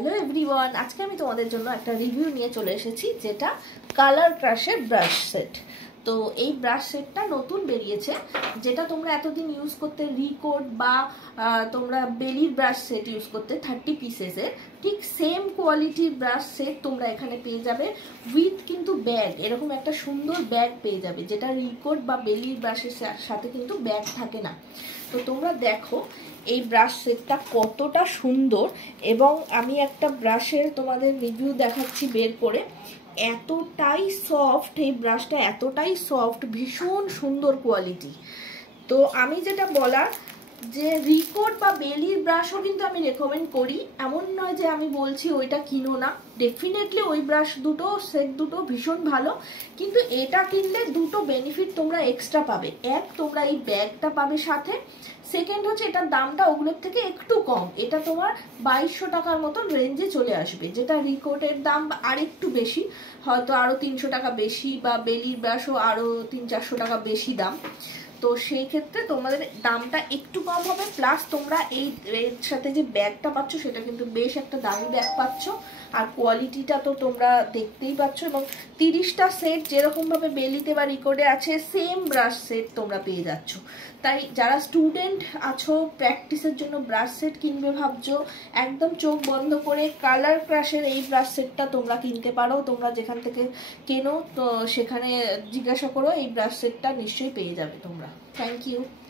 Hello everyone, আজকে আমি তোমাদের জন্য একটা রিভিউ নিয়ে চলে এসেছি, যেটা কালার ক্রাশের ব্রাশ সেট। তো এই ব্রাশ সেটটা নতুন বেরিয়েছে, যেটা তোমরা এতদিন ইউজ করতে রিকোড বা তোমরা বেলির ব্রাশ সেট ইউজ করতে 30 পিসেসের, ঠিক সেম কোয়ালিটির ব্রাশ সেট তোমরা এখানে পেয়ে যাবে উইথ কিন্তু ব্যাগ। এরকম একটা সুন্দর ব্যাগ পেয়ে যাবে, যেটা রিকোড বা বেলির ব্রাশের সাথে কিন্তু ব্যাগ থাকে না। তো তোমরা দেখো এই ব্রাশ সেটটা কতটা সুন্দর, এবং আমি একটা ব্রাশের তোমাদের রিভিউ দেখাচ্ছি বের করে। এতটাই সফট এই ব্রাশটা, এতটাই সফট, ভীষণ সুন্দর কোয়ালিটি। তো আমি যেটা বলার, যে রিকোড বা বেলির ব্রাশও কিন্তু আমি রেকমেন্ড করি, এমন নয় যে আমি বলছি ওইটা কিনো না। ডেফিনেটলি ওই ব্রাশ দুটো সেট দুটো ভীষণ ভালো, কিন্তু এটা কিনলে দুটো বেনিফিট তোমরা এক্সট্রা পাবে। এক, তোমরা এই ব্যাগটা পাবে সাথে। সেকেন্ড হচ্ছে এটার দামটা ওগুলোর থেকে একটু কম, এটা তোমার 2200 টাকার মতন রেঞ্জে চলে আসবে, যেটা রিকোডের দাম আর একটু বেশি, হয়তো আরও 300 টাকা বেশি, বা বেলির ব্রাশও আরও 300-400 টাকা বেশি দাম। তো সেই ক্ষেত্রে তোমাদের দামটা একটু কম হবে, প্লাস তোমরা এর সাথে যে ব্যাগটা পাচ্ছ সেটা কিন্তু বেশ একটা দামি ব্যাগ পাচ্ছ, আর কোয়ালিটিটা তো তোমরা দেখতেই পাচ্ছ। এবং 30টা সেট যেরকমভাবে বেলিতে বা রিকর্ডে আছে, সেম ব্রাশ সেট তোমরা পেয়ে যাচ্ছ। তাই যারা স্টুডেন্ট আছো, প্র্যাকটিসের জন্য ব্রাশ সেট কিনবে ভাবছো, একদম চোখ বন্ধ করে কালার ক্রাশের এই ব্রাশ সেটটা তোমরা কিনতে পারো। তোমরা যেখান থেকে কেনো তো সেখানে জিজ্ঞাসা করো, এই ব্রাশ সেটটা নিশ্চয়ই পেয়ে যাবে তোমরা। Thank you.